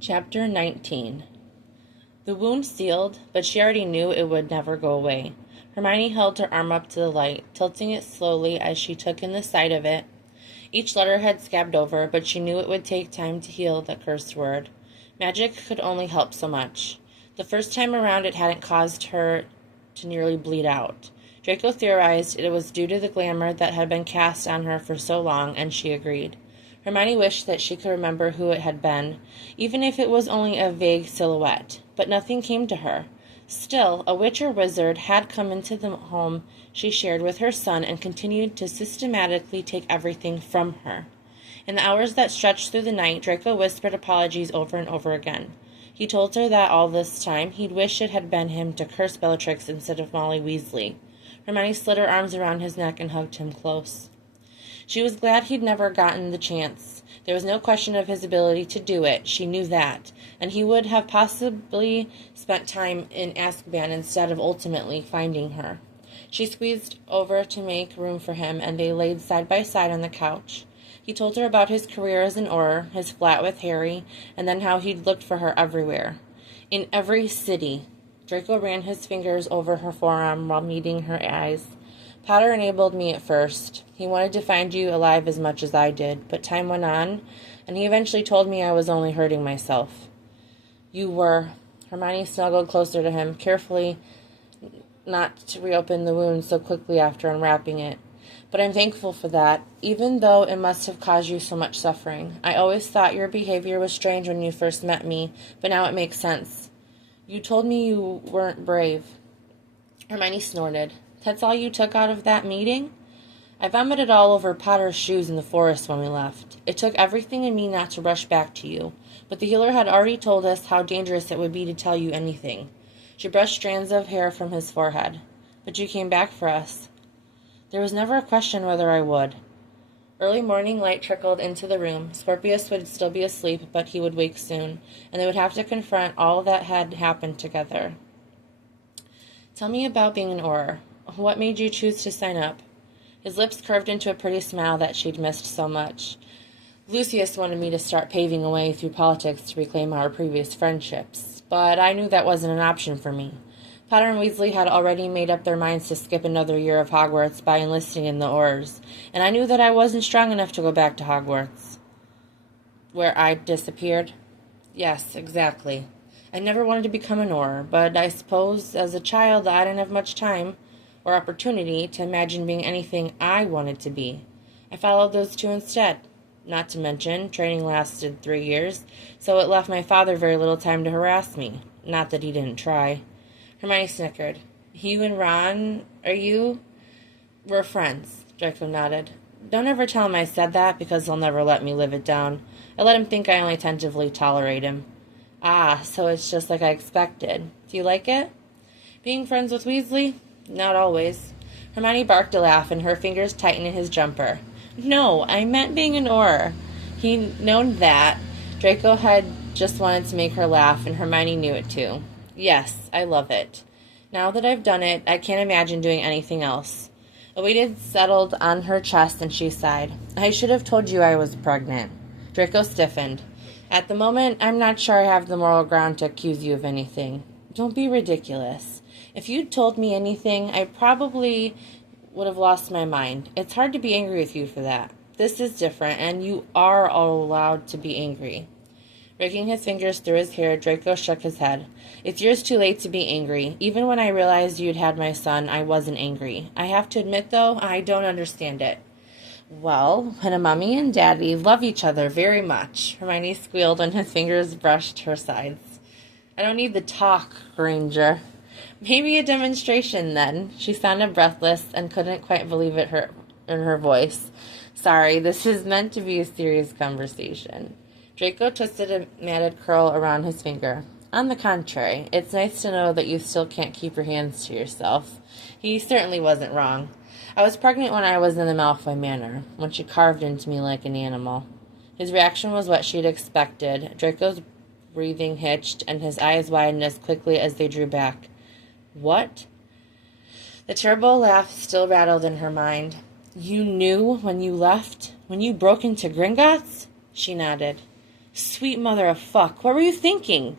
Chapter 19. The wound sealed, but she already knew it would never go away. Hermione held her arm up to the light, tilting it slowly as she took in the sight of it. Each letter had scabbed over, but she knew it would take time to heal the cursed word. Magic could only help so much. The first time around it hadn't caused her to nearly bleed out. Draco theorized it was due to the glamour that had been cast on her for so long, and she agreed. Hermione wished that she could remember who it had been, even if it was only a vague silhouette, but nothing came to her. Still, a witch or wizard had come into the home she shared with her son and continued to systematically take everything from her. In the hours that stretched through the night, Draco whispered apologies over and over again. He told her that all this time he'd wished it had been him to curse Bellatrix instead of Molly Weasley. Hermione slid her arms around his neck and hugged him close. She was glad he'd never gotten the chance. There was no question of his ability to do it, she knew that, and he would have possibly spent time in Azkaban instead of ultimately finding her. She squeezed over to make room for him, and they laid side by side on the couch. He told her about his career as an Auror, his flat with Harry, and then how he'd looked for her everywhere. In every city. Draco ran his fingers over her forearm while meeting her eyes. Potter enabled me at first. He wanted to find you alive as much as I did, but time went on, and he eventually told me I was only hurting myself. You were. Hermione snuggled closer to him, carefully not to reopen the wound so quickly after unwrapping it. But I'm thankful for that, even though it must have caused you so much suffering. I always thought your behavior was strange when you first met me, but now it makes sense. You told me you weren't brave. Hermione snorted. That's all you took out of that meeting? I vomited all over Potter's shoes in the forest when we left. It took everything in me not to rush back to you, but the healer had already told us how dangerous it would be to tell you anything. She brushed strands of hair from his forehead. But you came back for us. There was never a question whether I would. Early morning light trickled into the room. Scorpius would still be asleep, but he would wake soon, and they would have to confront all that had happened together. Tell me about being an Auror. What made you choose to sign up? His lips curved into a pretty smile that she'd missed so much. Lucius wanted me to start paving a way through politics to reclaim our previous friendships, but I knew that wasn't an option for me. Potter and Weasley had already made up their minds to skip another year of Hogwarts by enlisting in the Aurors, and I knew that I wasn't strong enough to go back to Hogwarts. Where I disappeared? Yes, exactly. I never wanted to become an Auror, but I suppose as a child I didn't have much time or opportunity to imagine being anything I wanted to be. I followed those two instead. Not to mention, training lasted 3 years, so it left my father very little time to harass me. Not that he didn't try. Hermione snickered. You and Ron, We're friends, Draco nodded. Don't ever tell him I said that, because he'll never let me live it down. I let him think I only tentatively tolerate him. Ah, so it's just like I expected. Do you like it? Being friends with Weasley? Not always. Hermione barked a laugh, and her fingers tightened in his jumper. No, I meant being an Auror. He known that. Draco had just wanted to make her laugh, and Hermione knew it too. Yes, I love it. Now that I've done it, I can't imagine doing anything else. A weight settled on her chest, and she sighed. I should have told you I was pregnant. Draco stiffened. At the moment, I'm not sure I have the moral ground to accuse you of anything. Don't be ridiculous. If you'd told me anything, I probably would have lost my mind. It's hard to be angry with you for that. This is different, and you are all allowed to be angry. Raking his fingers through his hair, Draco shook his head. It's years too late to be angry. Even when I realized you'd had my son, I wasn't angry. I have to admit, though, I don't understand it. Well, when a mommy and daddy love each other very much, Hermione squealed when his fingers brushed her sides. I don't need the talk, Granger. Maybe a demonstration, then. She sounded breathless and couldn't quite believe it in her voice. Sorry, this is meant to be a serious conversation. Draco twisted a matted curl around his finger. On the contrary, it's nice to know that you still can't keep your hands to yourself. He certainly wasn't wrong. I was pregnant when I was in the Malfoy Manor, when she carved into me like an animal. His reaction was what she'd expected. Draco's breathing hitched, and his eyes widened as quickly as they drew back. What? The terrible laugh still rattled in her mind. You knew when you left? When you broke into Gringotts? She nodded. Sweet mother of fuck, what were you thinking?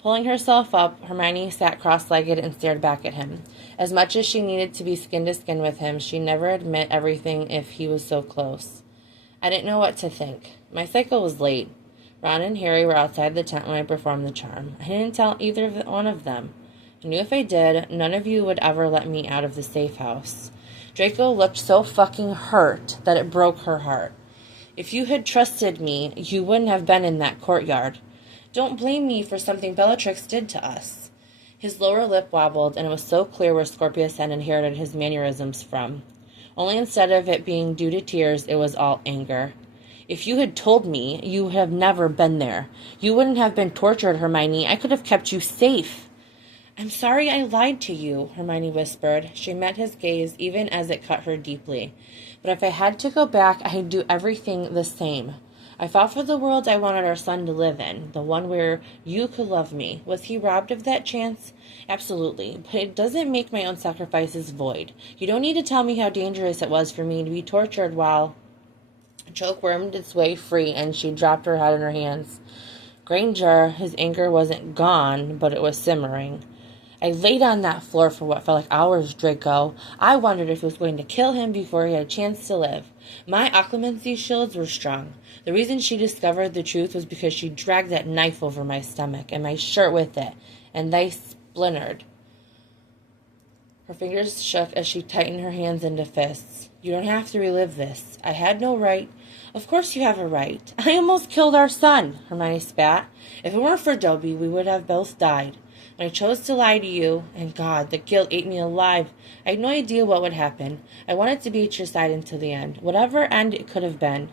Pulling herself up, Hermione sat cross-legged and stared back at him. As much as she needed to be skin to skin with him, she'd never admit everything if he was so close. I didn't know what to think. My cycle was late. Ron and Harry were outside the tent when I performed the charm. I didn't tell either one of them. I knew if I did, none of you would ever let me out of the safe house. Draco looked so fucking hurt that it broke her heart. If you had trusted me, you wouldn't have been in that courtyard. Don't blame me for something Bellatrix did to us. His lower lip wobbled, and it was so clear where Scorpius had inherited his mannerisms from. Only instead of it being due to tears, it was all anger. If you had told me, you would have never been there. You wouldn't have been tortured, Hermione. I could have kept you safe. I'm sorry I lied to you, Hermione whispered. She met his gaze, even as it cut her deeply. But if I had to go back, I'd do everything the same. I fought for the world I wanted our son to live in, the one where you could love me. Was he robbed of that chance? Absolutely, but it doesn't make my own sacrifices void. You don't need to tell me how dangerous it was for me to be tortured while... A choke wormed its way free, and she dropped her head in her hands. Granger, his anger wasn't gone, but it was simmering. I laid on that floor for what felt like hours, Draco. I wondered if it was going to kill him before he had a chance to live. My occlumency shields were strong. The reason she discovered the truth was because she dragged that knife over my stomach, and my shirt with it, and they splintered. Her fingers shook as she tightened her hands into fists. You don't have to relive this. I had no right. Of course you have a right. I almost killed our son, Hermione spat. If it weren't for Dobby, we would have both died. I chose to lie to you, and God, the guilt ate me alive. I had no idea what would happen. I wanted to be at your side until the end, whatever end it could have been.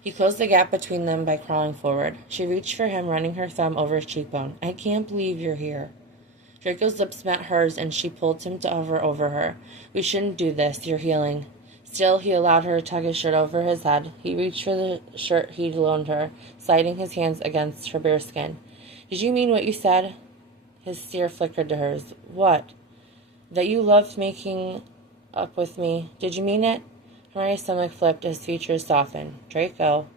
He closed the gap between them by crawling forward. She reached for him, running her thumb over his cheekbone. I can't believe you're here. Draco's lips met hers, and she pulled him to hover over her. We shouldn't do this. You're healing. Still, he allowed her to tug his shirt over his head. He reached for the shirt he'd loaned her, sliding his hands against her bare skin. Did you mean what you said? His stare flickered to hers. What? That you loved making up with me. Did you mean it? Hermione's stomach flipped, his features softened. Draco.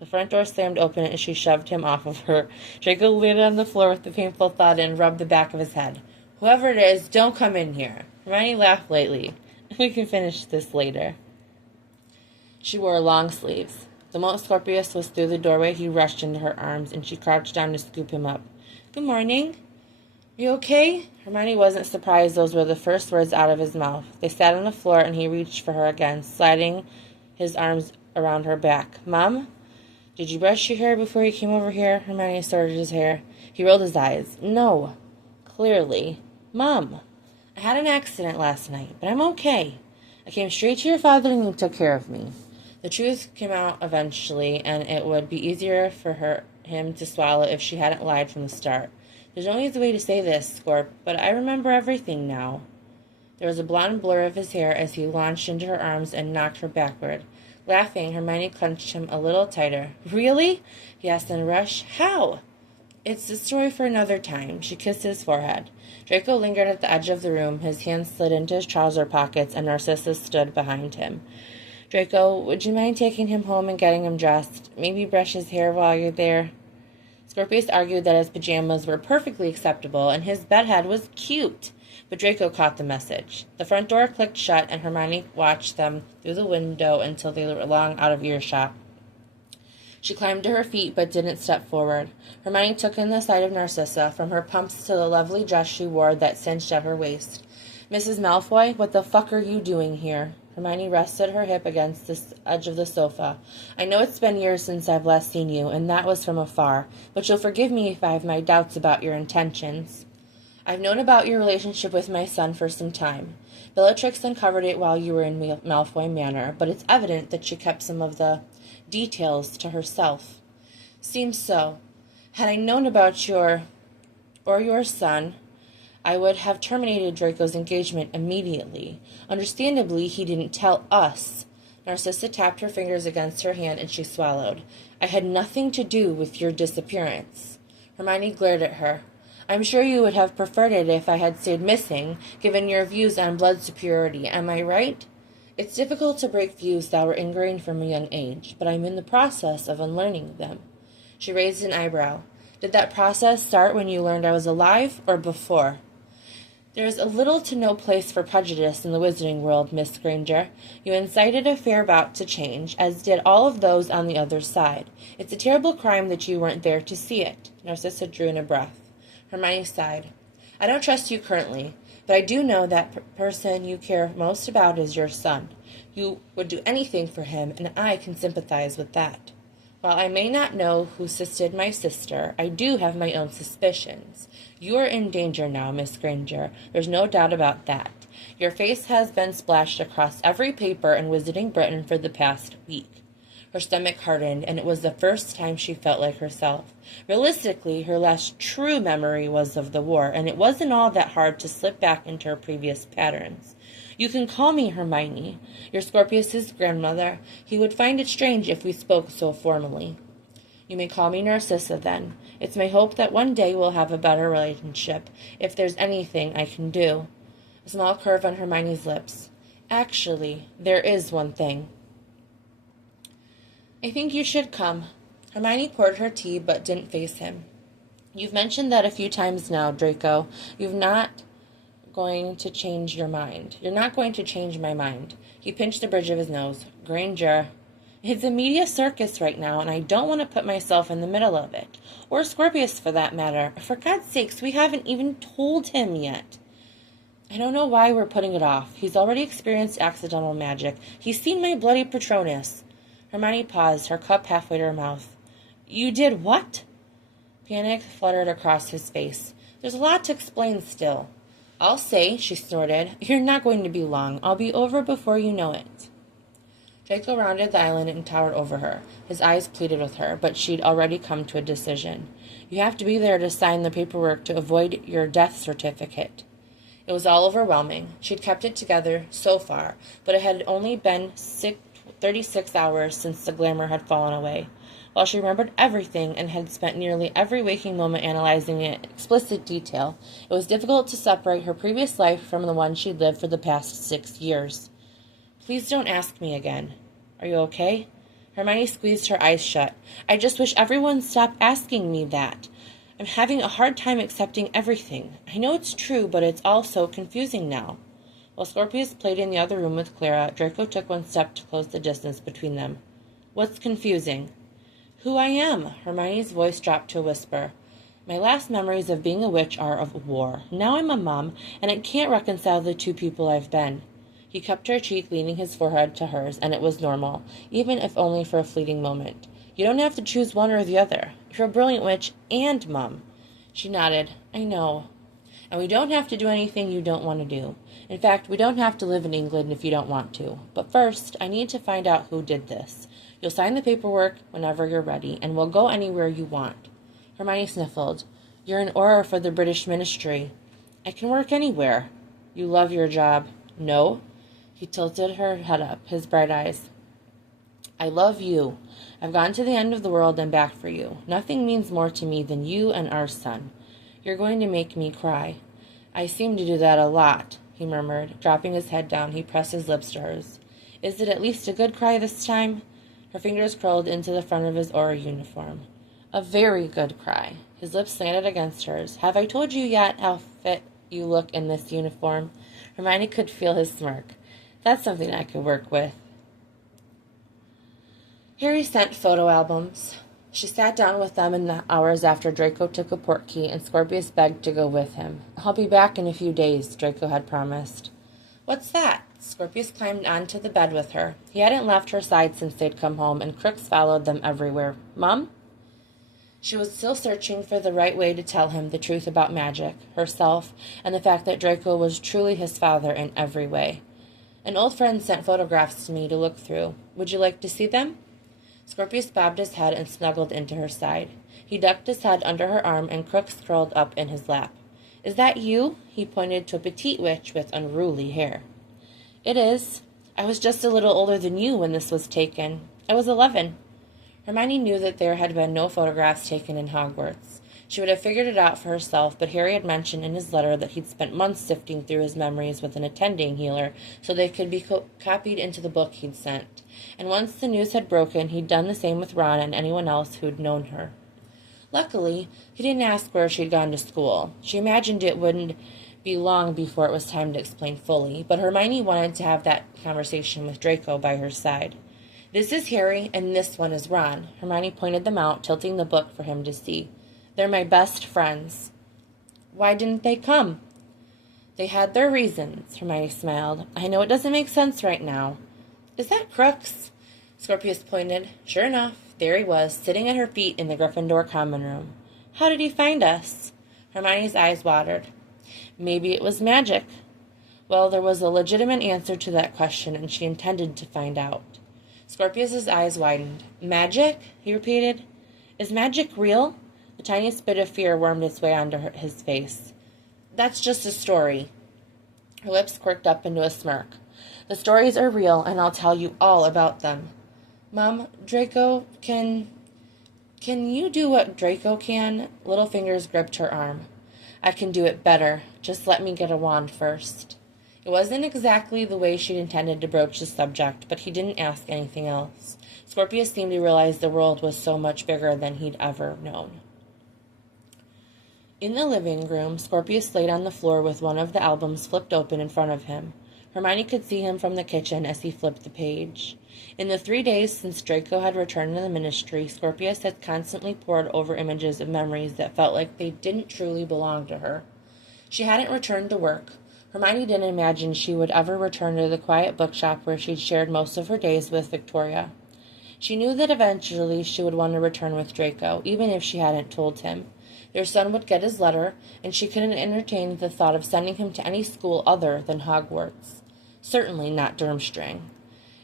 The front door slammed open and she shoved him off of her. Draco landed on the floor with the painful thud and rubbed the back of his head. Whoever it is, don't come in here. Hermione laughed lightly. We can finish this later. She wore long sleeves. The moment Scorpius was through the doorway, he rushed into her arms, and she crouched down to scoop him up. Good morning. You okay? Hermione wasn't surprised those were the first words out of his mouth. They sat on the floor, and he reached for her again, sliding his arms around her back. Mom? Did you brush your hair before you came over here? Hermione sorted his hair. He rolled his eyes. No. Clearly. Mom. I had an accident last night, but I'm okay. I came straight to your father and you took care of me. The truth came out eventually, and it would be easier for him to swallow if she hadn't lied from the start. There's no easy way to say this, Scorp, but I remember everything now. There was a blonde blur of his hair as he launched into her arms and knocked her backward. Laughing, Hermione clenched him a little tighter. Really? He asked in a rush. How? It's a story for another time. She kissed his forehead. Draco lingered at the edge of the room. His hands slid into his trouser pockets, and Narcissa stood behind him. Draco, would you mind taking him home and getting him dressed? Maybe brush his hair while you're there? Scorpius argued that his pajamas were perfectly acceptable, and his bedhead was cute. But Draco caught the message. The front door clicked shut, and Hermione watched them through the window until they were long out of earshot. She climbed to her feet, but didn't step forward. Hermione took in the sight of Narcissa, from her pumps to the lovely dress she wore that cinched at her waist. Mrs. Malfoy, what the fuck are you doing here? Hermione rested her hip against the edge of the sofa. I know it's been years since I've last seen you, and that was from afar, but you'll forgive me if I have my doubts about your intentions. I've known about your relationship with my son for some time. Bellatrix uncovered it while you were in Malfoy Manor, but it's evident that she kept some of the details to herself. Seems so. Had I known about your son, I would have terminated Draco's engagement immediately. Understandably, he didn't tell us. Narcissa tapped her fingers against her hand, and she swallowed. I had nothing to do with your disappearance. Hermione glared at her. I'm sure you would have preferred it if I had stayed missing, given your views on blood superiority. Am I right? It's difficult to break views that were ingrained from a young age, but I'm in the process of unlearning them. She raised an eyebrow. Did that process start when you learned I was alive, or before? There is a little to no place for prejudice in the wizarding world, Miss Granger. You incited a fair bout to change, as did all of those on the other side. It's a terrible crime that you weren't there to see it. Narcissa drew in a breath. Hermione sighed. I don't trust you currently, but I do know that person you care most about is your son. You would do anything for him, and I can sympathize with that. While I may not know who assisted my sister, I do have my own suspicions. You are in danger now, Miss Granger. There's no doubt about that. Your face has been splashed across every paper in Wizarding Britain for the past week. Her stomach hardened, and it was the first time she felt like herself. Realistically, her last true memory was of the war, and it wasn't all that hard to slip back into her previous patterns. You can call me Hermione. You're Scorpius's grandmother. He would find it strange if we spoke so formally. You may call me Narcissa, then. It's my hope that one day we'll have a better relationship, if there's anything I can do. A small curve on Hermione's lips. Actually, there is one thing. I think you should come. Hermione poured her tea, but didn't face him. You've mentioned that a few times now, Draco. You're not going to change your mind. You're not going to change my mind. He pinched the bridge of his nose. Granger. It's a media circus right now, and I don't want to put myself in the middle of it. Or Scorpius, for that matter. For God's sakes, we haven't even told him yet. I don't know why we're putting it off. He's already experienced accidental magic. He's seen my bloody Patronus. Hermione paused, her cup halfway to her mouth. You did what? Panic fluttered across his face. There's a lot to explain still. I'll say, she snorted. You're not going to be long. I'll be over before you know it. Draco rounded the island and towered over her. His eyes pleaded with her, but she'd already come to a decision. You have to be there to sign the paperwork to avoid your death certificate. It was all overwhelming. She'd kept it together so far, but it had only been 36 hours since the glamour had fallen away. While she remembered everything and had spent nearly every waking moment analyzing it in explicit detail, it was difficult to separate her previous life from the one she'd lived for the past 6 years. Please don't ask me again. Are you okay? Hermione squeezed her eyes shut. I just wish everyone stopped asking me that. I'm having a hard time accepting everything. I know it's true, but it's all so confusing now. While Scorpius played in the other room with Clara, Draco took one step to close the distance between them. What's confusing? Who I am. Hermione's voice dropped to a whisper. My last memories of being a witch are of war. Now I'm a mom, and I can't reconcile the two people I've been. He cupped her cheek, leaning his forehead to hers, and it was normal, even if only for a fleeting moment. You don't have to choose one or the other. You're a brilliant witch and mom. She nodded. I know. And we don't have to do anything you don't want to do. In fact, we don't have to live in England if you don't want to. But first, I need to find out who did this. You'll sign the paperwork whenever you're ready, and we'll go anywhere you want. Hermione sniffled. You're an Auror for the British Ministry. I can work anywhere. You love your job. No? He tilted her head up, his bright eyes. I love you. I've gone to the end of the world and back for you. Nothing means more to me than you and our son. You're going to make me cry. I seem to do that a lot, he murmured. Dropping his head down, he pressed his lips to hers. Is it at least a good cry this time? Her fingers curled into the front of his Auror uniform. A very good cry. His lips slanted against hers. Have I told you yet how fit you look in this uniform? Hermione could feel his smirk. That's something I could work with. Harry sent photo albums. She sat down with them in the hours after Draco took a portkey, and Scorpius begged to go with him. I'll be back in a few days, Draco had promised. What's that? Scorpius climbed onto the bed with her. He hadn't left her side since they'd come home, and Crooks followed them everywhere. Mum? She was still searching for the right way to tell him the truth about magic, herself, and the fact that Draco was truly his father in every way. An old friend sent photographs to me to look through. Would you like to see them? Scorpius bobbed his head and snuggled into her side. He ducked his head under her arm, and Crooks curled up in his lap. Is that you? He pointed to a petite witch with unruly hair. It is. I was just a little older than you when this was taken. I was 11. Hermione knew that there had been no photographs taken in Hogwarts. She would have figured it out for herself, but Harry had mentioned in his letter that he'd spent months sifting through his memories with an attending healer so they could be copied into the book he'd sent. And once the news had broken, he'd done the same with Ron and anyone else who'd known her. Luckily, he didn't ask where she'd gone to school. She imagined it wouldn't be long before it was time to explain fully, but Hermione wanted to have that conversation with Draco by her side. This is Harry, and this one is Ron. Hermione pointed them out, tilting the book for him to see. They're my best friends. Why didn't they come? They had their reasons, Hermione smiled. I know it doesn't make sense right now. Is that Crooks? Scorpius pointed. Sure enough, there he was, sitting at her feet in the Gryffindor common room. How did he find us? Hermione's eyes watered. Maybe it was magic. Well, there was a legitimate answer to that question, and she intended to find out. Scorpius's eyes widened. Magic? He repeated. Is magic real? The tiniest bit of fear wormed its way onto his face. That's just a story. Her lips quirked up into a smirk. The stories are real, and I'll tell you all about them. Mom, Draco, can you do what Draco can? Littlefinger's gripped her arm. I can do it better. Just let me get a wand first. It wasn't exactly the way she'd intended to broach the subject, but he didn't ask anything else. Scorpius seemed to realize the world was so much bigger than he'd ever known. In the living room, Scorpius laid on the floor with one of the albums flipped open in front of him. Hermione could see him from the kitchen as he flipped the page. In the 3 days since Draco had returned to the Ministry, Scorpius had constantly pored over images of memories that felt like they didn't truly belong to her. She hadn't returned to work. Hermione didn't imagine she would ever return to the quiet bookshop where she'd shared most of her days with Victoria. She knew that eventually she would want to return with Draco, even if she hadn't told him. Their son would get his letter, and she couldn't entertain the thought of sending him to any school other than Hogwarts. Certainly not Durmstrang.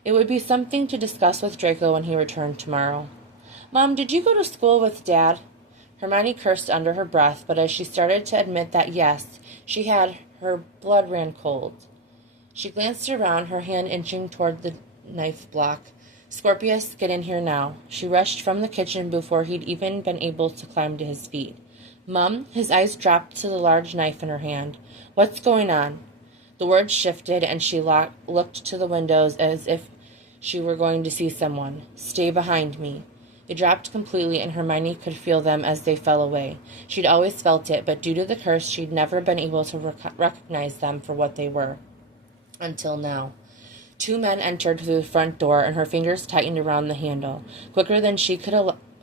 It would be something to discuss with Draco when he returned tomorrow. Mom, did you go to school with Dad? Hermione cursed under her breath, but as she started to admit that yes, she had, her blood ran cold. She glanced around, her hand inching toward the knife block. Scorpius, get in here now. She rushed from the kitchen before he'd even been able to climb to his feet. Mum, his eyes dropped to the large knife in her hand. What's going on? The words shifted, and she looked to the windows as if she were going to see someone. Stay behind me. They dropped completely, and Hermione could feel them as they fell away. She'd always felt it, but due to the curse, she'd never been able to recognize them for what they were. Until now. 2 men entered through the front door, and her fingers tightened around the handle. Quicker than she could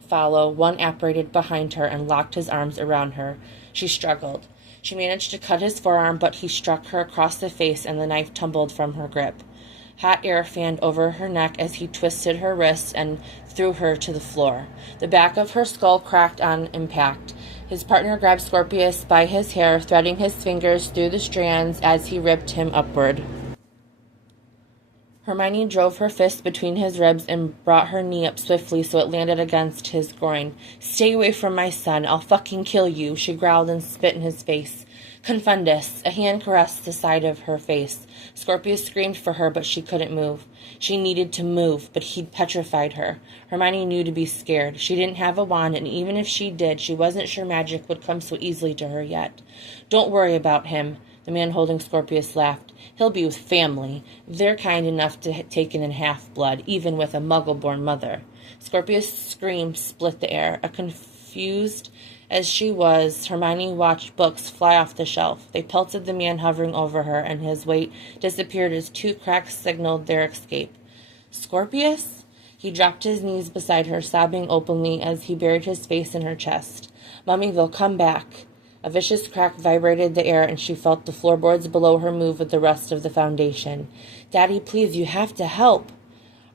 follow, one apparated behind her and locked his arms around her. She struggled. She managed to cut his forearm, but he struck her across the face, and the knife tumbled from her grip. Hot air fanned over her neck as he twisted her wrists and threw her to the floor. The back of her skull cracked on impact. His partner grabbed Scorpius by his hair, threading his fingers through the strands as he ripped him upward. Hermione drove her fist between his ribs and brought her knee up swiftly so it landed against his groin. Stay away from my son. I'll fucking kill you, she growled and spit in his face. Confundus. A hand caressed the side of her face. Scorpius screamed for her, but she couldn't move. She needed to move, but he'd petrified her. Hermione knew to be scared. She didn't have a wand, and even if she did, she wasn't sure magic would come so easily to her yet. Don't worry about him. The man holding Scorpius laughed. He'll be with family. They're kind enough to take in half-blood, even with a muggle-born mother. Scorpius' scream split the air. Confused as she was, Hermione watched books fly off the shelf. They pelted the man hovering over her, and his weight disappeared as 2 cracks signaled their escape. Scorpius? He dropped his knees beside her, sobbing openly as he buried his face in her chest. Mummy, they'll come back. A vicious crack vibrated the air, and she felt the floorboards below her move with the rest of the foundation. Daddy, please, you have to help.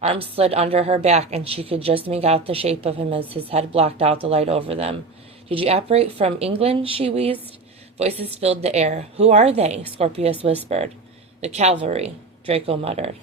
Arms slid under her back, and she could just make out the shape of him as his head blocked out the light over them. Did you apparate from England? She wheezed. Voices filled the air. Who are they? Scorpius whispered. The cavalry, Draco muttered.